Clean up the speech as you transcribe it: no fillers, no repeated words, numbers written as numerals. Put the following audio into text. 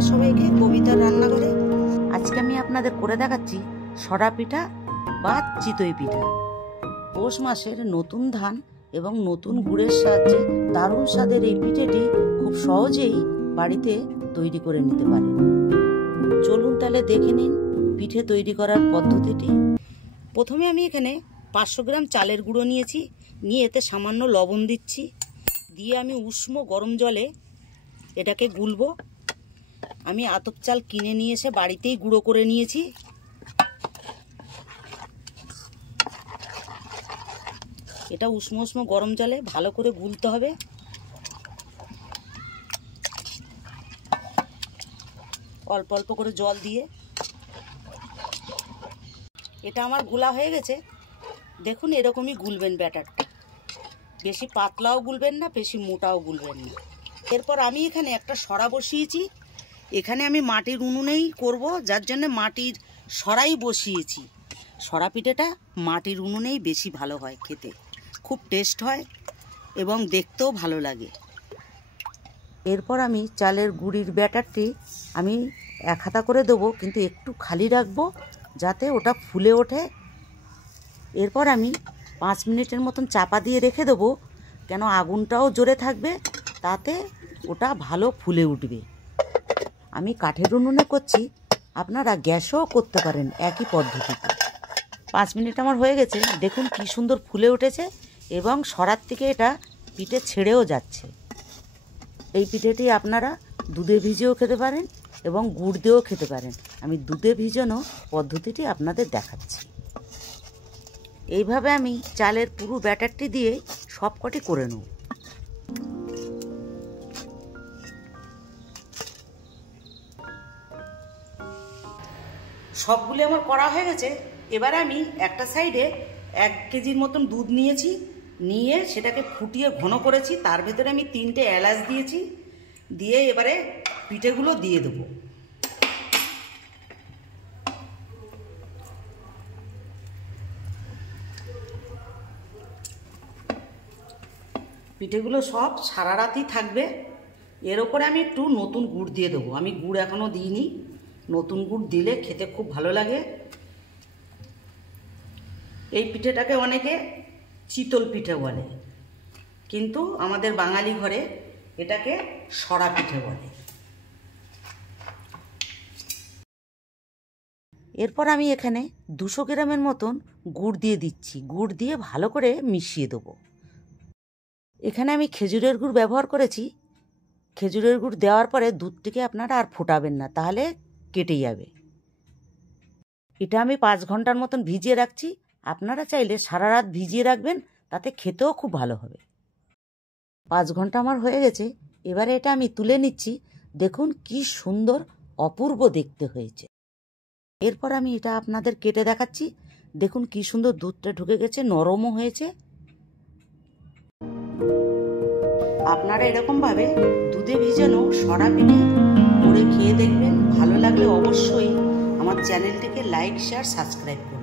নমস্কার সবাইকে, কবিতার রান্নাঘরে। আজকে আমি আপনাদের করে দেখাচ্ছি সরা পিঠা বা চিতই পিঠা। পৌষ মাসের নতুন ধান এবং নতুন গুড়ের সাহায্যে দারুণ স্বাদের এই পিঠেটি খুব সহজেই বাড়িতে তৈরি করে নিতে পারেন। চলুন তাহলে দেখে নিন পিঠে তৈরি করার পদ্ধতিটি। প্রথমে আমি এখানে 500 গ্রাম চালের গুঁড়ো নিয়েছি, নিয়ে এতে সামান্য লবণ দিচ্ছি, দিয়ে আমি উষ্ণ গরম জলে এটাকে গুলবো। আমি আতপ চাল কিনে নিয়ে এসে বাড়িতেই গুঁড়ো করে নিয়েছি। এটা উষ্ণ উষ্ণ গরম জলে ভালো করে গুলতে হবে। অল্প অল্প করে জল দিয়ে এটা আমার গুলা হয়ে গেছে। দেখুন এরকমই গুলবেন ব্যাটারটা, বেশি পাতলাও গুলবেন না, বেশি মোটাও গুলবেন না। এরপর আমি এখানে একটা সরা বসিয়েছি। এখানে আমি মাটির উনুনেই করব, যার জন্য মাটির সরাই বসিয়েছি। সরা পিঠেটা মাটির উনুনেই বেশি ভালো হয়, খেতে খুব টেস্ট হয় এবং দেখতেও ভালো লাগে। এরপর আমি চালের গুঁড়ির ব্যাটারটি আমি 1 হাতা করে দেবো, কিন্তু একটু খালি রাখবো যাতে ওটা ফুলে ওঠে। এরপর আমি 5 মিনিটের মতন চাপা দিয়ে রেখে দেবো, কেন আগুনটাও জোরে থাকবে, তাতে ওটা ভালো ফুলে উঠবে। আমি কাঠের উনুনে করছি, আপনারা গ্যাসেও করতে পারেন একই পদ্ধতিতে। 5 মিনিট আমার হয়ে গেছে, দেখুন কি সুন্দর ফুলে উঠেছে এবং সরার থেকে এটা পিঠে ছেড়েও যাচ্ছে। এই পিঠেটি আপনারা দুধে ভিজিয়েও খেতে পারেন এবং গুড় দিয়েও খেতে পারেন। আমি দুধে ভিজানো পদ্ধতিটি আপনাদের দেখাচ্ছি। এইভাবে আমি চালের পুরো ব্যাটারটি দিয়ে সবকটি করে নেব। সবগুলি আমার করা হয়ে গেছে। এবারে আমি একটা সাইডে 1 কেজির মতন দুধ নিয়েছি, নিয়ে সেটাকে ফুটিয়ে ঘন করেছি। তার ভেতরে আমি 3টে এলাচ দিয়েছি, দিয়ে এবারে পিঠেগুলো দিয়ে দেবো। পিঠেগুলো সব সারা রাতই থাকবে। এর ওপরে আমি একটু নতুন গুড় দিয়ে দেবো। আমি গুড় এখনও দিইনি, নতুন গুড় দিলে খেতে খুব ভালো লাগে। এই পিঠেটাকে অনেকে চিতল পিঠে বলে, কিন্তু আমাদের বাঙালি ঘরে এটাকে সরা পিঠে বলে। এরপর আমি এখানে 200 গ্রামের মতন গুড় দিয়ে দিচ্ছি। গুড় দিয়ে ভালো করে মিশিয়ে দেবো। এখানে আমি খেজুরের গুড় ব্যবহার করেছি। খেজুরের গুড় দেওয়ার পরে দুধটিকে আপনারা আর ফোটাবেন না, তাহলে কেটে যাবে। এটা আমি 5 ঘন্টার মতন ভিজিয়ে রাখছি। আপনারা চাইলে সারা রাত ভিজিয়ে রাখবেন, তাতে খেতেও খুব ভালো হবে। 5 ঘন্টা আমার হয়ে গেছে। এবারে এটা আমি তুলে নিচ্ছি। দেখুন কি সুন্দর অপূর্ব দেখতে হয়েছে। এরপর আমি এটা আপনাদের কেটে দেখাচ্ছি। দেখুন কি সুন্দর দুধটা ঢুকে গেছে, নরমও হয়েছে। আপনারা এরকমভাবে দুধে ভিজানো সরা পিঠে করে খেয়ে দেখবেন। ভালো লাগলে অবশ্যই আমার চ্যানেলটিকে লাইক, শেয়ার, সাবস্ক্রাইব করুন।